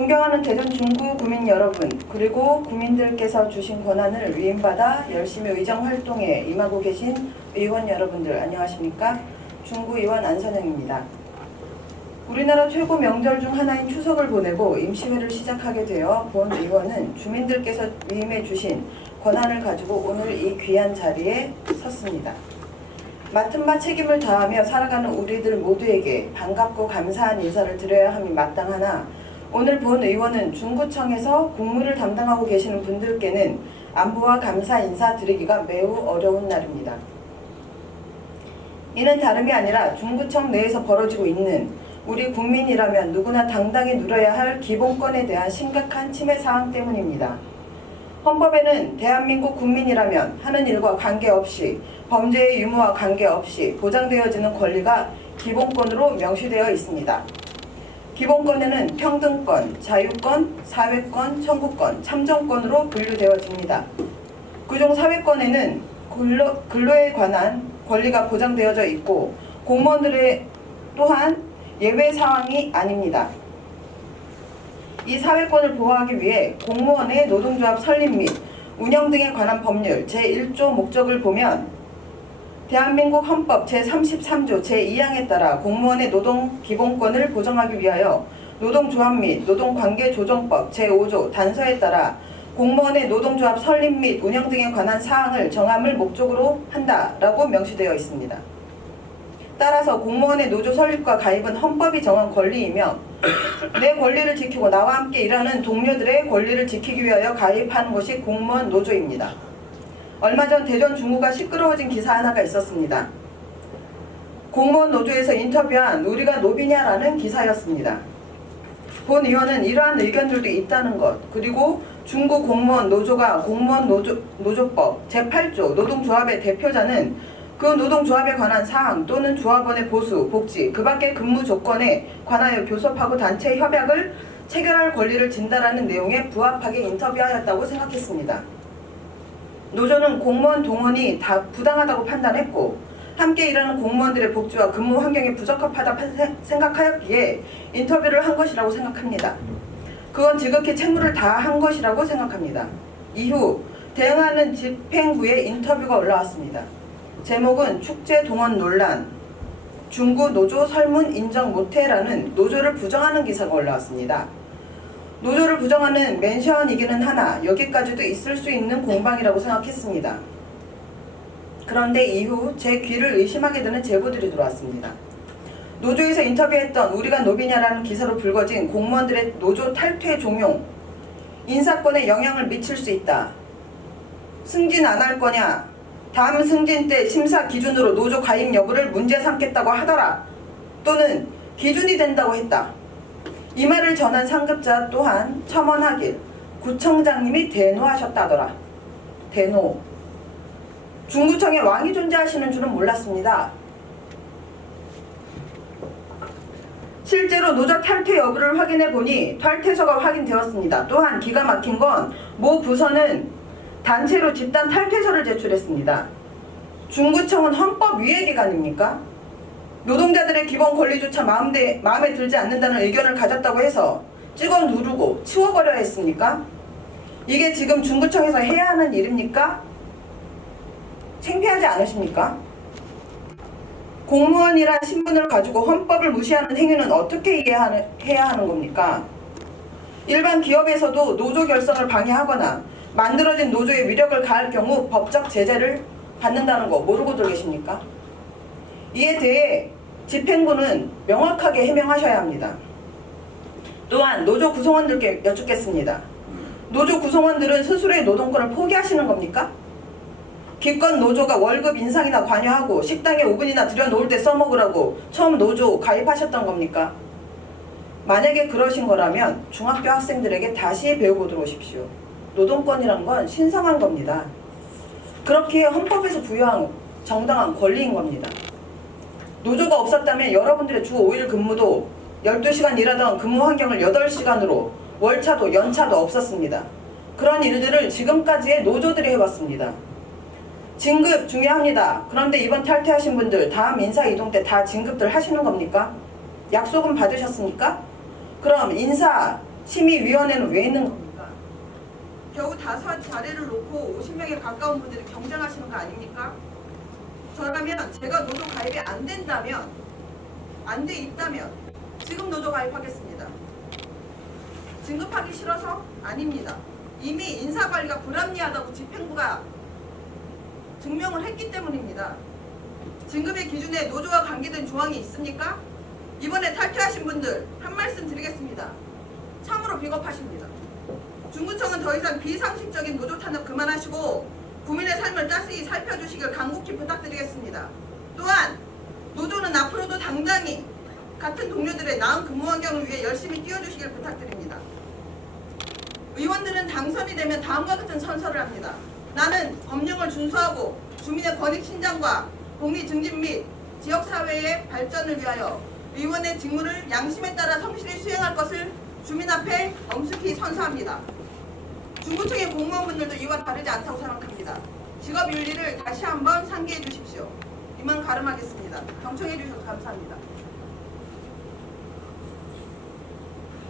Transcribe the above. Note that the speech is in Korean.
존경하는 대전 중구 구민 여러분, 그리고 국민들께서 주신 권한을 위임받아 열심히 의정활동에 임하고 계신 의원 여러분들 안녕하십니까? 중구의원 안선영입니다. 우리나라 최고 명절 중 하나인 추석을 보내고 임시회를 시작하게 되어 본 의원은 주민들께서 위임해 주신 권한을 가지고 오늘 이 귀한 자리에 섰습니다. 맡은 바 책임을 다하며 살아가는 우리들 모두에게 반갑고 감사한 인사를 드려야 함이 마땅하나 오늘 본 의원은 중구청에서 국무를 담당하고 계시는 분들께는 안부와 감사 인사 드리기가 매우 어려운 날입니다. 이는 다름이 아니라 중구청 내에서 벌어지고 있는 우리 국민이라면 누구나 당당히 누려야 할 기본권에 대한 심각한 침해 사항 때문입니다. 헌법에는 대한민국 국민이라면 하는 일과 관계없이 범죄의 유무와 관계없이 보장되어지는 권리가 기본권으로 명시되어 있습니다. 기본권에는 평등권, 자유권, 사회권, 청구권, 참정권으로 분류되어집니다. 그중 사회권에는 근로에 관한 권리가 보장되어져 있고 공무원들의 또한 예외 사항이 아닙니다. 이 사회권을 보호하기 위해 공무원의 노동조합 설립 및 운영 등에 관한 법률 제1조 목적을 보면 대한민국 헌법 제33조 제2항에 따라 공무원의 노동 기본권을 보장하기 위하여 노동조합 및 노동관계조정법 제5조 단서에 따라 공무원의 노동조합 설립 및 운영 등에 관한 사항을 정함을 목적으로 한다라고 명시되어 있습니다. 따라서 공무원의 노조 설립과 가입은 헌법이 정한 권리이며 내 권리를 지키고 나와 함께 일하는 동료들의 권리를 지키기 위하여 가입하는 것이 공무원 노조입니다. 얼마 전 대전 중구가 시끄러워진 기사 하나가 있었습니다. 공무원 노조에서 인터뷰한 우리가 노비냐라는 기사였습니다. 본 의원은 이러한 의견들도 있다는 것, 그리고 중구 공무원 노조가 공무원 노조법 제8조 노동조합의 대표자는 그 노동조합에 관한 사항 또는 조합원의 보수, 복지, 그 밖의 근무 조건에 관하여 교섭하고 단체 협약을 체결할 권리를 진다라는 내용에 부합하게 인터뷰하였다고 생각했습니다. 노조는 공무원 동원이 다 부당하다고 판단했고 함께 일하는 공무원들의 복지와 근무 환경이 부적합하다 생각하였기에 인터뷰를 한 것이라고 생각합니다. 그건 지극히 책무를 다한 것이라고 생각합니다. 이후 대응하는 집행부의 인터뷰가 올라왔습니다. 제목은 축제 동원 논란, 중구 노조 설문 인정 못해라는 노조를 부정하는 기사가 올라왔습니다. 노조를 부정하는 멘션이기는 하나 여기까지도 있을 수 있는 공방이라고 생각했습니다. 그런데 이후 제 귀를 의심하게 되는 제보들이 들어왔습니다. 노조에서 인터뷰했던 우리가 노비냐라는 기사로 불거진 공무원들의 노조 탈퇴 종용, 인사권에 영향을 미칠 수 있다. 승진 안 할 거냐? 다음 승진 때 심사 기준으로 노조 가입 여부를 문제 삼겠다고 하더라. 또는 기준이 된다고 했다. 이 말을 전한 상급자 또한 첨언하길 구청장님이 대노하셨다더라. 대노. 중구청에 왕이 존재하시는 줄은 몰랐습니다. 실제로 노조 탈퇴 여부를 확인해 보니 탈퇴서가 확인되었습니다. 또한 기가 막힌 건 모 부서는 단체로 집단 탈퇴서를 제출했습니다. 중구청은 헌법 위의 기관입니까? 노동자들의 기본 권리조차 마음에 들지 않는다는 의견을 가졌다고 해서 찍어 누르고 치워버려야 했습니까? 이게 지금 중구청에서 해야 하는 일입니까? 창피하지 않으십니까? 공무원이란 신분을 가지고 헌법을 무시하는 행위는 어떻게 해야 하는 겁니까? 일반 기업에서도 노조 결성을 방해하거나 만들어진 노조의 위력을 가할 경우 법적 제재를 받는다는 거 모르고들 계십니까? 이에 대해 집행부는 명확하게 해명하셔야 합니다. 또한 노조 구성원들께 여쭙겠습니다. 노조 구성원들은 스스로의 노동권을 포기하시는 겁니까? 기껏 노조가 월급 인상이나 관여하고 식당에 5분이나 들여놓을 때 써먹으라고 처음 노조 가입하셨던 겁니까? 만약에 그러신 거라면 중학교 학생들에게 다시 배워보도록 오십시오. 노동권이란 건 신성한 겁니다. 그렇게 헌법에서 부여한 정당한 권리인 겁니다. 노조가 없었다면 여러분들의 주 5일 근무도 12시간 일하던 근무 환경을 8시간으로 월차도 연차도 없었습니다. 그런 일들을 지금까지의 노조들이 해왔습니다. 진급 중요합니다. 그런데 이번 탈퇴하신 분들 다음 인사이동 때 다 진급들 하시는 겁니까? 약속은 받으셨습니까? 그럼 인사 심의위원회는 왜 있는 겁니까? 겨우 5자리를 놓고 50명에 가까운 분들이 경쟁하시는 거 아닙니까? 저라면 제가 노조 가입이 안 된다면, 안 돼 있다면 지금 노조 가입하겠습니다. 진급하기 싫어서? 아닙니다. 이미 인사관리가 불합리하다고 집행부가 증명을 했기 때문입니다. 진급의 기준에 노조와 관계된 조항이 있습니까? 이번에 탈퇴하신 분들 한 말씀 드리겠습니다. 참으로 비겁하십니다. 중구청은 더 이상 비상식적인 노조 탄압 그만하시고 국민의 삶을 따스히 살펴주시길 간곡히 부탁드리겠습니다. 또한 노조는 앞으로도 당당히 같은 동료들의 나은 근무 환경을 위해 열심히 뛰어주시길 부탁드립니다. 의원들은 당선이 되면 다음과 같은 선서를 합니다. 나는 법령을 준수하고 주민의 권익 신장과 복리 증진 및 지역사회의 발전을 위하여 의원의 직무를 양심에 따라 성실히 수행할 것을 주민 앞에 엄숙히 선서합니다. 중구청의 공무원분들도 이와 다르지 않다고 생각합니다. 직업윤리를 다시 한번 상기해 주십시오. 이만 가름하겠습니다. 경청해 주셔서 감사합니다.